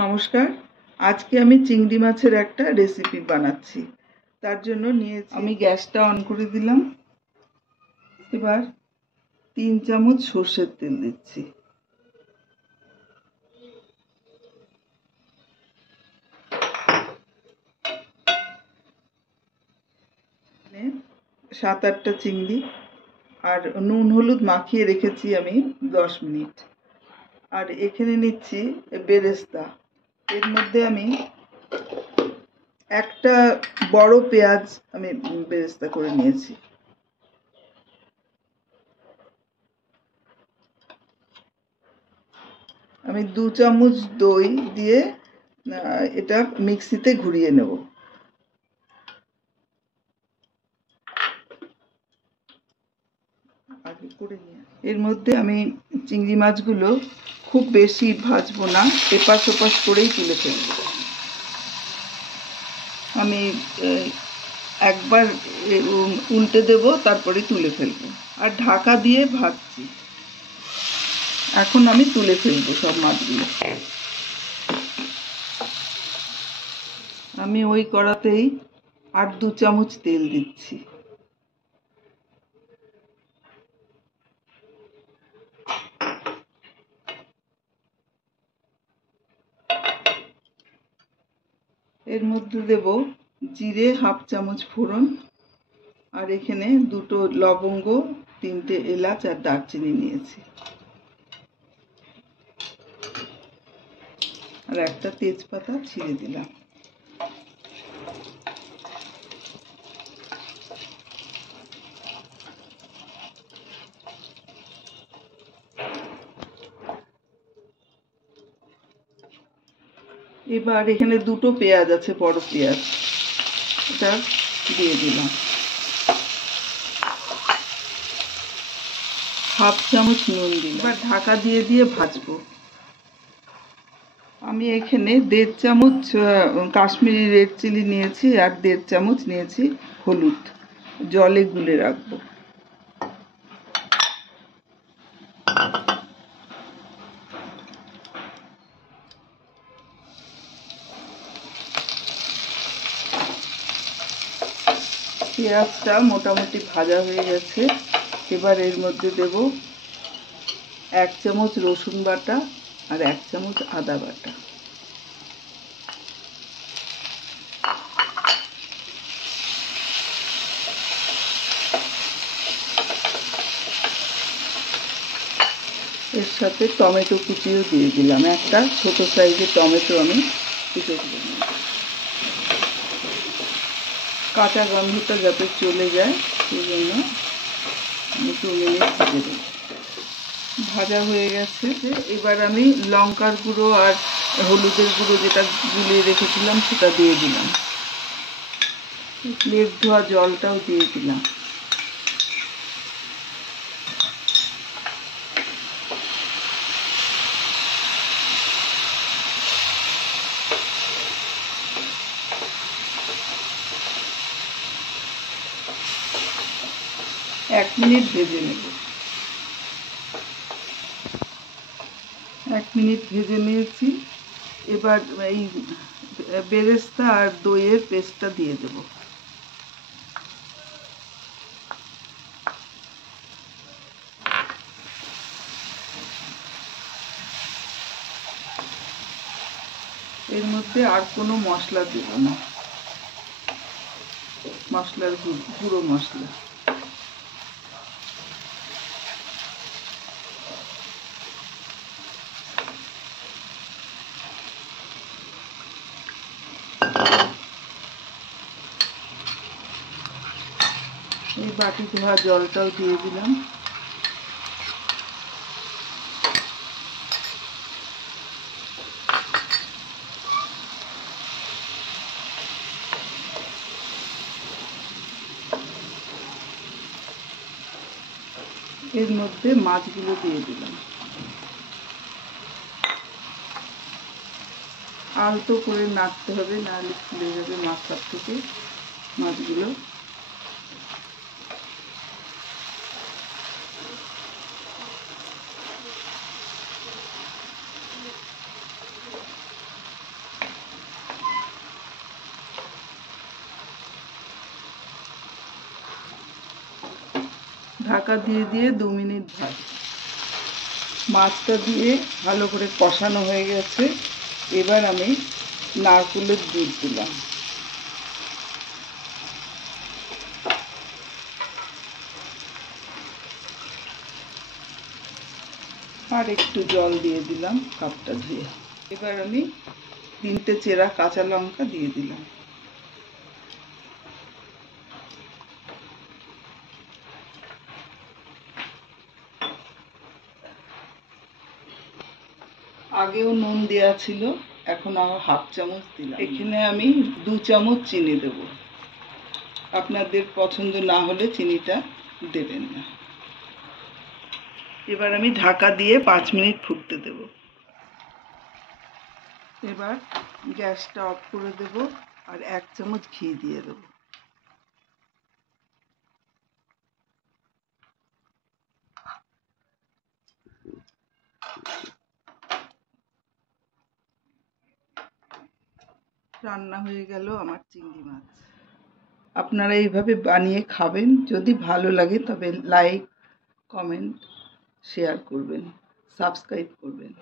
নমস্কার, আজকে আমি চিংড়ি মাছের একটা রেসিপি বানাচ্ছি। তার জন্য নিয়েছি, আমি গ্যাসটা অন করে দিলাম। এবার 3 চামচ সর্ষের তেল দিচ্ছি। এখানে 7-8টা চিংড়ি আর নুন হলুদ মাখিয়ে রেখেছি আমি 10 মিনিট। আর এখানে নিচ্ছি বেরেস্তা। এর মধ্যে আমি একটা বড় পেঁয়াজ আমি বেরেস্তা করে নিয়েছি। আমি 2 চামচ দই দিয়ে এটা মিক্সিতে ঘুরিয়ে নেব। এর মধ্যে আমি চিংড়ি মাছগুলো খুব বেশি ভাজবো না, এপাশ ওপাশ করেই তুলে ফেলব। আমি একবার উল্টে দেব, তারপরে তুলে ফেলবো। আর ঢাকা দিয়ে ভাজছি। এখন আমি তুলে ফেলবো সব মাছগুলো। আমি ওই কড়াতেই আর 2 চামচ তেল দিচ্ছি। এর মধ্যে দেব জিরে 1/2 চামচ ফোড়ন, আর এখানে 2টো লবঙ্গ, 3টে এলাচ আর দারচিনি নিয়েছি, আর একটা তেজপাতা ছিঁড়ে দিলাম। এবার এখানে 2টো পেঁয়াজ আছে, বড় পেঁয়াজ, এটা দিয়ে দিলাম। 1/2 চামচ নুন দিলাম। এবার ঢাকা দিয়ে দিয়ে ভাজবো। আমি এখানে 1.5 চামচ কাশ্মীরি রেড চিলি নিয়েছি, আর 1.5 চামচ নিয়েছি হলুদ, জলে গুলে রাখবো। পেঁয়াজটা মোটামুটি ভাজা হয়ে গেছে। এবার এর মধ্যে দেব 1 চামচ রসুন বাটা আর 1 চামচ আদা বাটা। এর সাথে টমেটো কুচিও দিয়ে দিলাম। একটা ছোট সাইজের টমেটো আমি কুচে দিলাম। কাঁচা গন্ধটা যাতে চলে যায় সেই জন্য 2 মিনিট ভেজে দেব। ভাজা হয়ে গেছে। এবার আমি লঙ্কার গুঁড়ো আর হলুদের গুঁড়ো যেটা গুলিয়ে রেখেছিলাম সেটা দিয়ে দিলাম। প্লেট ধোয়া জলটাও দিয়ে দিলাম। এক মিনিট ভেজে নেব। 1 মিনিট ভেজে নিয়েছি। এবার এই বেরেস্তা আর দইয়ের পেস্টটা দিয়ে দেব। এর মধ্যে আর কোনো মশলা দেব না, মশলার গুঁড়ো মশলা। এই বাটি ধোয়া জলটাও দিয়ে দিলাম। এর মধ্যে মাছগুলো দিয়ে দিলাম। আলতো করে নাড়তে হবে, নাহলে খুলে যাবে মাথার থেকে মাছগুলো। ঢাকা দিয়ে দিয়ে 2 মিনিট ভাজবো। মাছটা দিয়ে ভালো করে কষানো হয়ে গেছে। এবার আমি নারকেলের দুধ দিলাম। আর একটু জল দিয়ে দিলাম কাপটা ধুয়ে। এবার আমি 3টে চেরা কাঁচা লঙ্কা দিয়ে দিলাম। আগেও নুন দেওয়া ছিল, এখন আমার 1/2 চামচ দিলাম। এখানে আমি 2 চামচ চিনি দেব। আপনাদের পছন্দ না হলে চিনিটা দেবেন না। এবার আমি ঢাকা দিয়ে 5 মিনিট ফুটতে দেব। এবার গ্যাসটা অফ করে দেব আর 1 চামচ ঘি দিয়ে দেব। রান্না হয়ে গেল আমার চিংড়ি মাছ। আপনারা এইভাবে বানিয়ে খাবেন। যদি ভালো লাগে তবে লাইক, কমেন্ট, শেয়ার করবেন, সাবস্ক্রাইব করবেন।